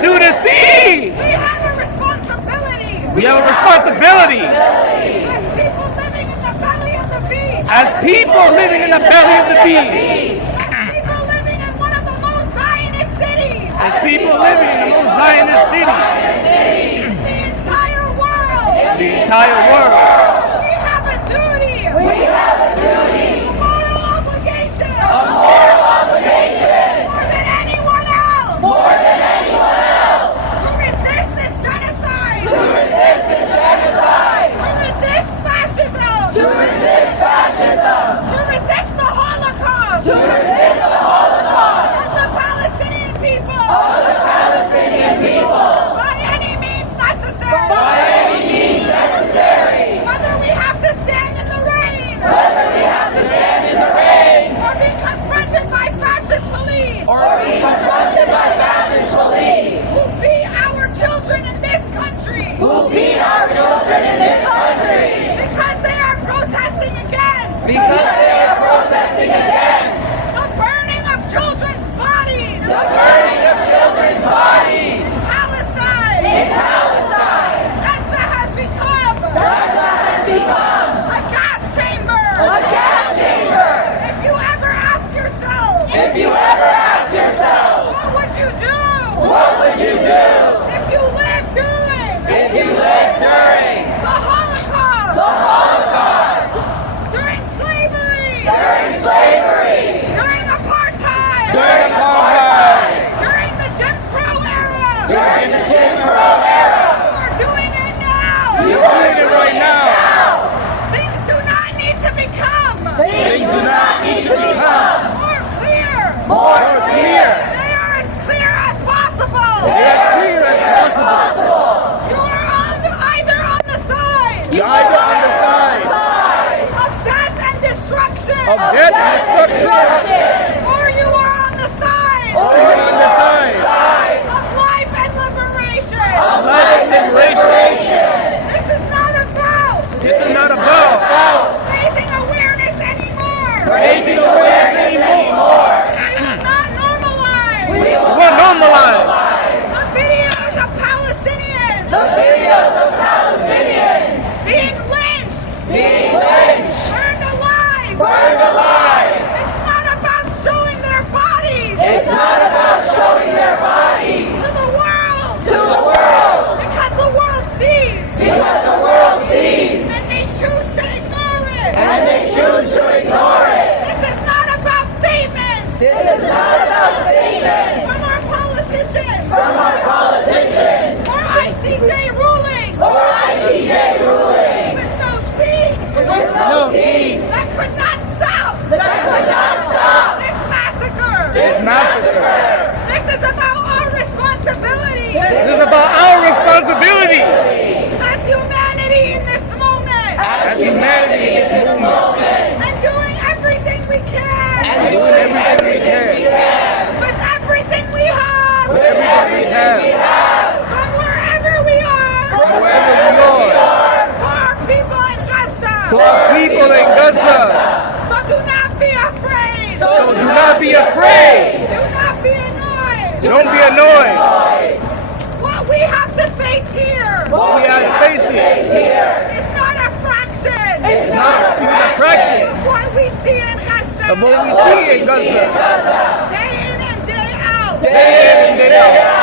to the sea. We have a responsibility. We have a responsibility. As people living in the belly of the beast. As people living in the belly of the beast. As people living in one of the most Zionist cities. As people living in the most Zionist city. The entire world. The entire world. We have a duty. We have a duty. A moral obligation. A moral obligation. More than anyone else. More than anyone else. To resist this genocide. To resist this genocide. To resist fascism. To resist fascism. To resist the Holocaust. To resist the Holocaust. Of the Palestinian people. Of the Palestinian people. By any means necessary. By any means necessary. Whether we have to stand in the rain. Whether we have to stand in the rain. Or be confronted by fascist police. Or be confronted by fascist police. Who beat our children in this country. Who beat our children in this country. Because they are protesting against. Because they are protesting against. The burning of children's bodies. The burning of children's bodies. Palestine. In Palestine. Gaza has become. Gaza has become. A gas chamber. A gas chamber. If you ever ask yourself. If you ever ask yourself. What would you do? What would you do? If you lived during. If you lived during. The Holocaust. The Holocaust. During slavery. During slavery. During apartheid. During apartheid. During the Jim Crow era. During the Jim Crow era. You are doing it now. You're doing it right now. Things do not need to become. Things do not need to become More clear. More clear. They are as clear as possible. They're as clear as possible. You are either on the side. You're either on the side Of death and destruction. of death and destruction, Or you are on the side. or you're on the side Of life and liberation. of life and liberation. This is not about. This is not about Raising awareness anymore. raising awareness anymore. We will not normalize. We will normalize The videos of Palestinians. The videos of Palestinians. Being lynched. Being lynched. Burned alive. Burned alive. It's not about showing their bodies. It's not about showing their bodies. To the world. To the world. Because the world sees. Because the world sees. And they choose to ignore it. And they choose to ignore it. This is not about statements. This is not about statements. From our politicians. From our politicians. Or ICJ ruling. Or ICJ rulings. With no teeth. With no teeth. That could not stop. That could not stop. This massacre. This massacre. This is about our responsibility. This is about our responsibility As humanity in this moment. as humanity in this movement. And doing everything we can. And doing everything we can. With everything we have. With everything we have. From wherever we are. From wherever we are. For our people in Gaza. For our people in Gaza. So do not be afraid. So do not be afraid. Do not be annoyed. Don't be annoyed. What we have to face here What we have to face here is not a fraction is not even a fraction of what we see in Gaza. of what we see in Gaza. Day in and day out. Day in and day out.